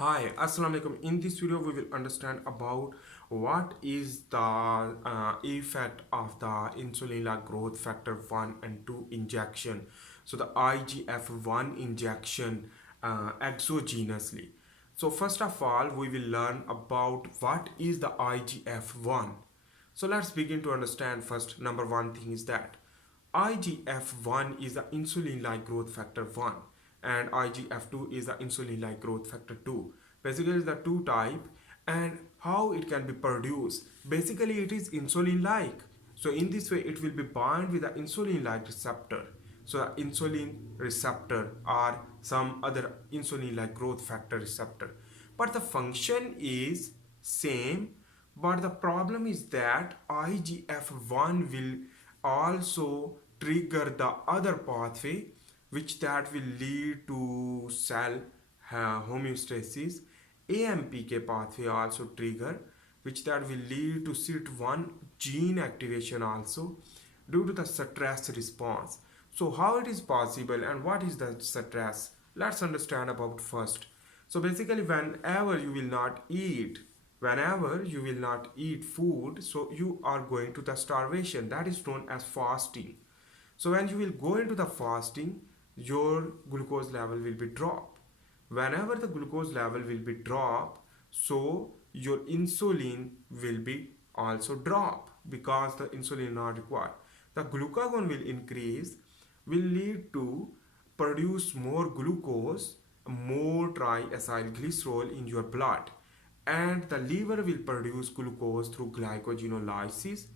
Hi, Assalamu alaikum. In this video, we will understand about what is the effect of the insulin like growth factor 1 and 2 injection. So the IGF1 injection exogenously. So first of all, we will learn about what is the IGF1. So let's begin to understand first. Number one thing is that IGF1 is the insulin like growth factor 1 and IGF2 is the insulin like growth factor 2. Basically it's the two type, and how it can be produced. Basically it is insulin like. So in this way it will be bound with the insulin like receptor. So the insulin receptor or some other insulin like growth factor receptor. But the function is same, but the problem is that IGF1 will also trigger the other pathway which that will lead to cell homeostasis. AMPK pathway also trigger which that will lead to SIT1 gene activation also due to the stress response. So how it is possible and what is the stress? Let's understand about first. So basically whenever you will not eat food, so you are going to the starvation, that is known as fasting. So when you will go into the fasting, your glucose level will be drop. Whenever the glucose level will be drop, so your insulin will be also drop because the insulin not required. The glucagon will increase, will lead to produce more glucose, more triacylglycerol in your blood, and the liver will produce glucose through glycogenolysis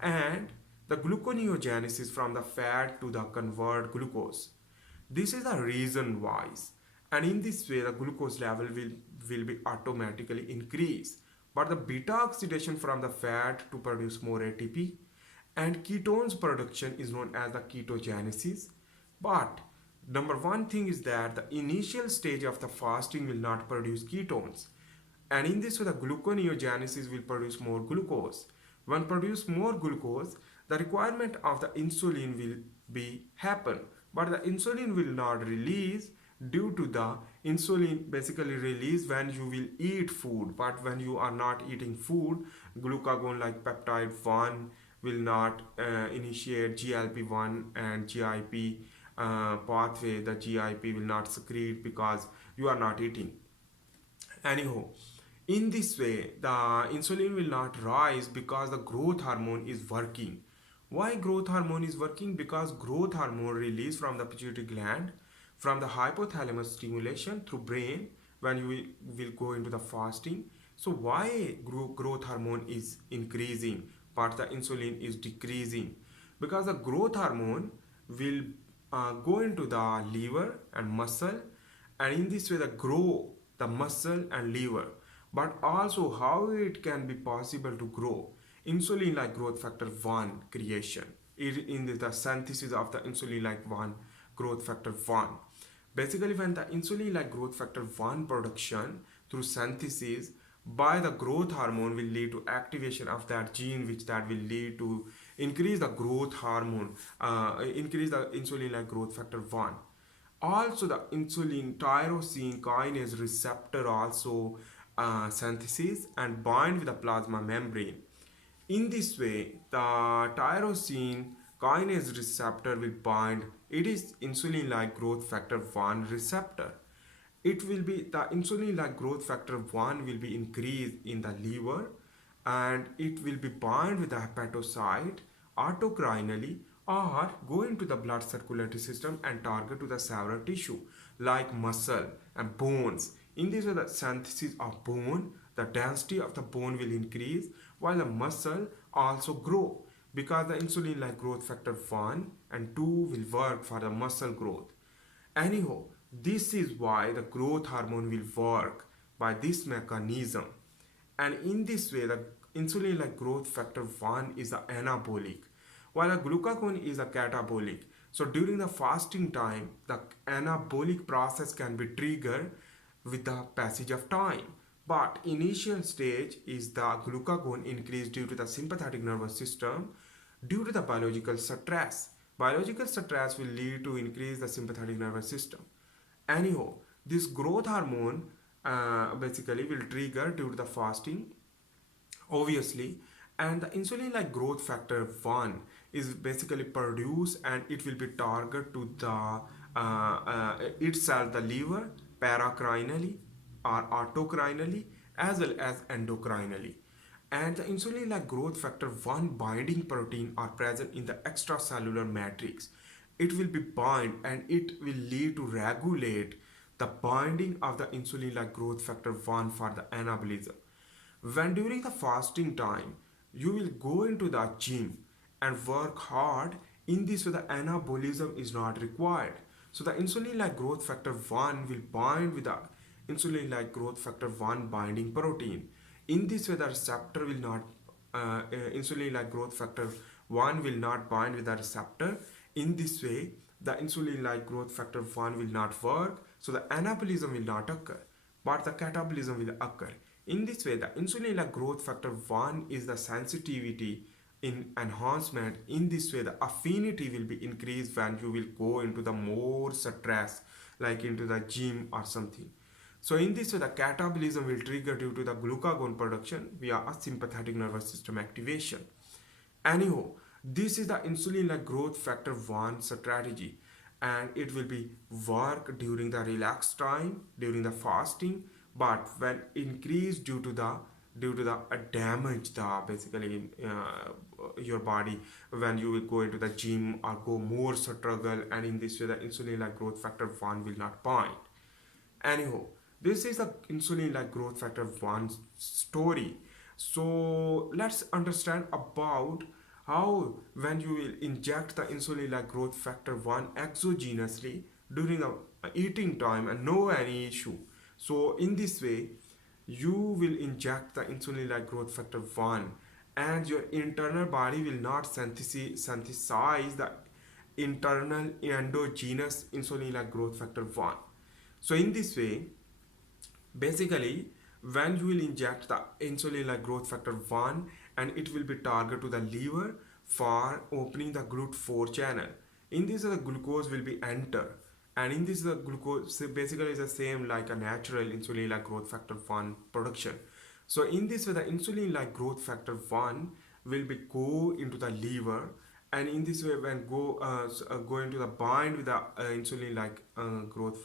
and the gluconeogenesis from the fat to the convert glucose. This is the reason why, and in this way the glucose level will be automatically increased. But the beta oxidation from the fat to produce more ATP and ketones production is known as the ketogenesis. But number one thing is that the initial stage of the fasting will not produce ketones, and in this way the gluconeogenesis will produce more glucose. When produce more glucose, the requirement of the insulin will be happen, but the insulin will not release due to the insulin basically release when you will eat food. But when you are not eating food, glucagon like peptide 1 will not initiate GLP-1 and GIP pathway. The GIP will not secrete because you are not eating. Anyhow, in this way, the insulin will not rise because the growth hormone is working. Why growth hormone is working? Because growth hormone released from the pituitary gland, from the hypothalamus stimulation through brain when you will go into the fasting. So why growth hormone is increasing but the insulin is decreasing? Because the growth hormone will go into the liver and muscle, and in this way the grow the muscle and liver. But also how it can be possible to grow insulin like growth factor 1 creation in the synthesis of the insulin like 1 growth factor 1. Basically when the insulin like growth factor 1 production through synthesis by the growth hormone will lead to activation of that gene which that will lead to increase the growth hormone, increase the insulin like growth factor 1. Also the insulin tyrosine kinase receptor also synthesis and bind with the plasma membrane. In this way, the tyrosine kinase receptor will bind. It is insulin like growth factor 1 receptor. It will be the insulin like growth factor 1 will be increased in the liver, and it will be bind with the hepatocyte autocrinally or go into the blood circulatory system and target to the several tissue like muscle and bones. In this way the synthesis of bone, the density of the bone will increase while the muscle also grow because the insulin like growth factor 1 and 2 will work for the muscle growth. Anyhow, this is why the growth hormone will work by this mechanism. And in this way, the insulin like growth factor 1 is the anabolic, while a glucagon is a catabolic. So during the fasting time, the anabolic process can be triggered with the passage of time. But initial stage is the glucagon increase due to the sympathetic nervous system due to the biological stress. Biological stress will lead to increase the sympathetic nervous system. Anyhow, this growth hormone basically will trigger due to the fasting, obviously. And the insulin like growth factor 1 is basically produced, and it will be target to the itself the liver paracrinally or autocrinally as well as endocrinally. And the insulin like growth factor 1 binding protein are present in the extracellular matrix. It will be bind and it will lead to regulate the binding of the insulin like growth factor 1 for the anabolism. When during the fasting time, you will go into the gym and work hard. In this way, the anabolism is not required. So the insulin like growth factor 1 will bind with the insulin like growth factor 1 binding protein. In this way, the receptor will not, insulin like growth factor 1 will not bind with the receptor. In this way, the insulin like growth factor 1 will not work. So the anabolism will not occur, but the catabolism will occur. In this way, the insulin like growth factor 1 is the sensitivity in enhancement. In this way, the affinity will be increased when you will go into the more stress, like into the gym or something. So in this way, the catabolism will trigger due to the glucagon production via a sympathetic nervous system activation. Anyhow, this is the insulin like growth factor 1 strategy, and it will be work during the relaxed time during the fasting, but when increased due to the damage the basically your body when you will go into the gym or go more struggle, and in this way the insulin like growth factor 1 will not bind. Anyhow, this is the insulin like growth factor 1 story. So let's understand about how when you will inject the insulin like growth factor 1 exogenously during the eating time and no any issue. So in this way, you will inject the insulin like growth factor 1, and your internal body will not synthesize the internal endogenous insulin like growth factor 1. So in this way, basically, when you will inject the insulin like growth factor 1, and it will be target to the liver for opening the GLUT4 channel. In this, the glucose will be enter, and in this, the glucose basically is the same like a natural insulin like growth factor 1 production. So in this way, the insulin like growth factor 1 will be go into the liver, and in this way when go into the bind with the insulin like growth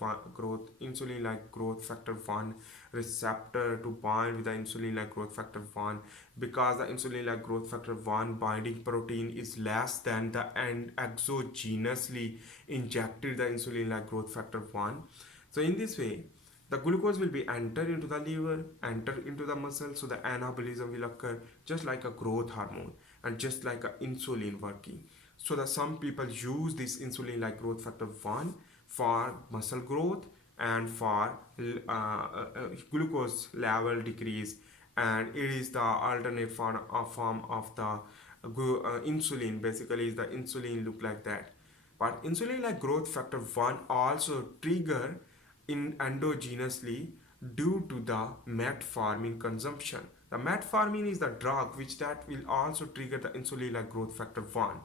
insulin like growth factor 1 receptor to bind with the insulin like growth factor 1, because the insulin like growth factor 1 binding protein is less than the and exogenously injected the insulin like growth factor 1. So in this way, the glucose will be entered into the liver, enter into the muscle, so the anabolism will occur just like a growth hormone and just like a insulin working. So that some people use this insulin like growth factor 1 for muscle growth and for glucose level decrease, and it is the alternate form of the insulin. Basically is the insulin look like that, but insulin like growth factor 1 also trigger in endogenously due to the metformin consumption. The metformin is the drug which that will also trigger the insulin like growth factor 1.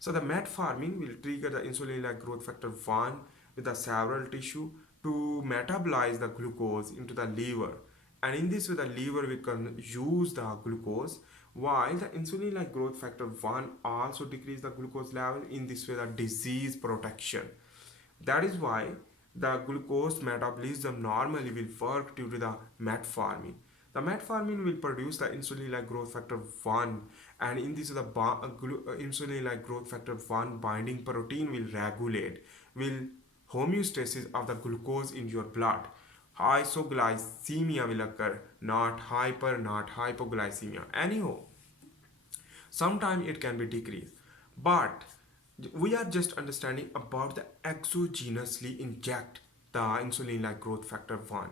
So the metformin will trigger the insulin like growth factor 1 with the several tissue to metabolize the glucose into the liver, and in this way the liver will use the glucose, while the insulin like growth factor 1 also decrease the glucose level. In this way the disease protection. That is why the glucose metabolism normally will work due to the metformin. The metformin will produce the insulin like growth factor 1, and in this the insulin like growth factor 1 binding protein will regulate, will homeostasis of the glucose in your blood. Isoglycemia will occur, not not hypoglycemia. Anyhow, sometimes it can be decreased, but we are just understanding about the exogenously inject the insulin like growth factor 1.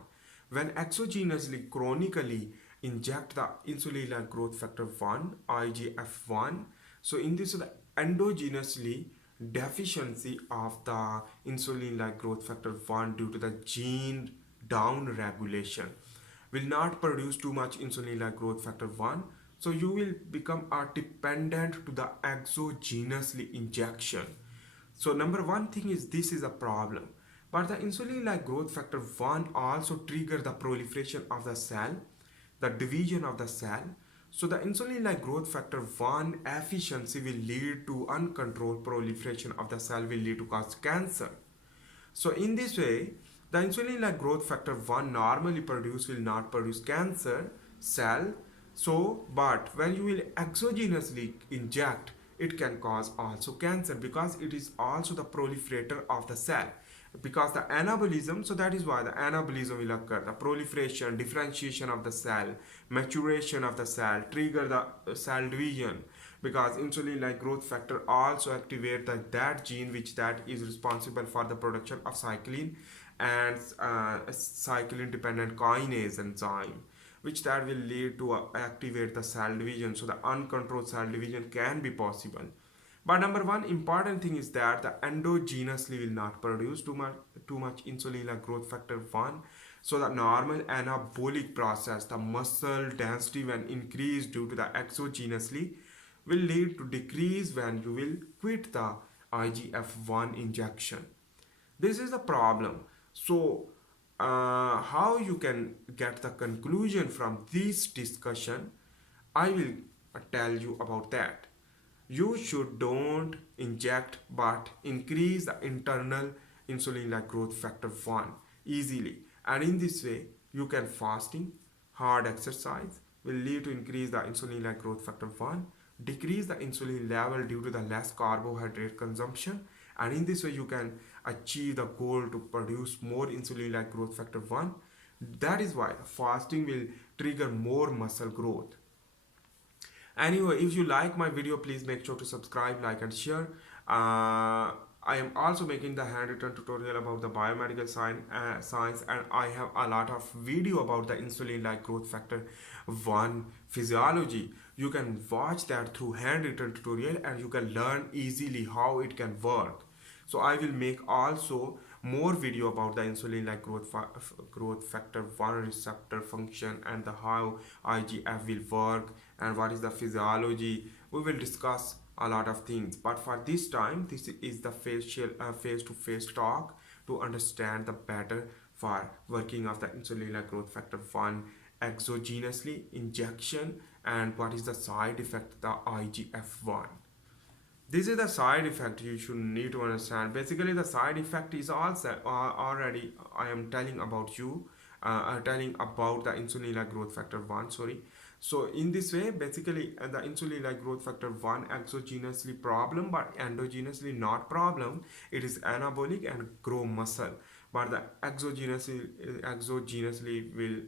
When exogenously chronically inject the insulin like growth factor 1 IGF1, so in this the endogenously deficiency of the insulin like growth factor 1 due to the gene down regulation will not produce too much insulin like growth factor 1, so you will become dependent to the exogenously injection. So number one thing is this is a problem, But the insulin like growth factor 1 also trigger the proliferation of the cell, the division of the cell. So the insulin like growth factor 1 efficiency will lead to uncontrolled proliferation of the cell, will lead to cause cancer. So in this way, the insulin like growth factor 1 normally produced will not produce cancer cell. So but when you will exogenously inject, it can cause also cancer, because it is also the proliferator of the cell, because the anabolism. So that is why the anabolism will occur, the proliferation, differentiation of the cell, maturation of the cell, trigger the cell division, because insulin like growth factor also activate that gene which that is responsible for the production of cyclin and cyclin dependent kinase enzyme, which that will lead to activate the cell division. So the uncontrolled cell division can be possible. But number one important thing is that the endogenously will not produce too much insulin like growth factor 1. So the normal anabolic process, the muscle density when increased due to the exogenously, will lead to decrease when you will quit the IGF1 injection. This is the problem. So how you can get the conclusion from this discussion, I will tell you about that. You should don't inject but increase the internal insulin like growth factor 1 easily, and in this way you can fasting, hard exercise will lead to increase the insulin like growth factor 1, decrease the insulin level due to the less carbohydrate consumption, and in this way you can achieve the goal to produce more insulin like growth factor 1. That is why fasting will trigger more muscle growth. Anyway, if you like my video, please make sure to subscribe, like and share. I am also making the handwritten tutorial about the biomedical science, and I have a lot of video about the insulin like growth factor 1 physiology. You can watch that through handwritten tutorial and you can learn easily how it can work. So I will make also more video about the insulin like growth factor 1 receptor function and the how IGF will work and what is the physiology. We will discuss a lot of things, but for this time this is the face to face talk to understand the better for working of the insulin like growth factor 1 exogenously injection and what is the side effect the IGF1. This is the side effect you should need to understand. Basically the side effect is also already I am telling about you, telling about the insulin like growth factor 1, sorry. So in this way basically the insulin like growth factor 1 exogenously problem but endogenously not problem. It is anabolic and grow muscle, but the exogenously will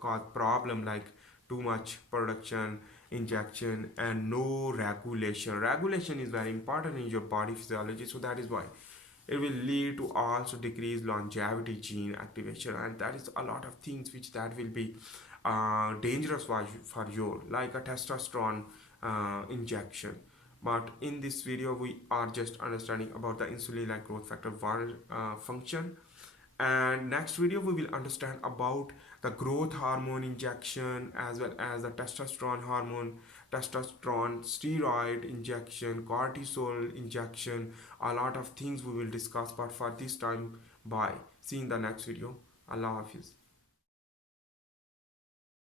cause problem like too much production, injection, and no regulation. Regulation is very important in your body physiology, so that is why it will lead to also decrease longevity gene activation, and that is a lot of things which that will be dangerous for you, like a testosterone injection. But in this video we are just understanding about the insulin like growth factor 1 function, and next video we will understand about the growth hormone injection as well as the testosterone hormone, testosterone steroid injection, cortisol injection. A lot of things we will discuss, but for this time bye, see you in the next video. Allah Hafiz.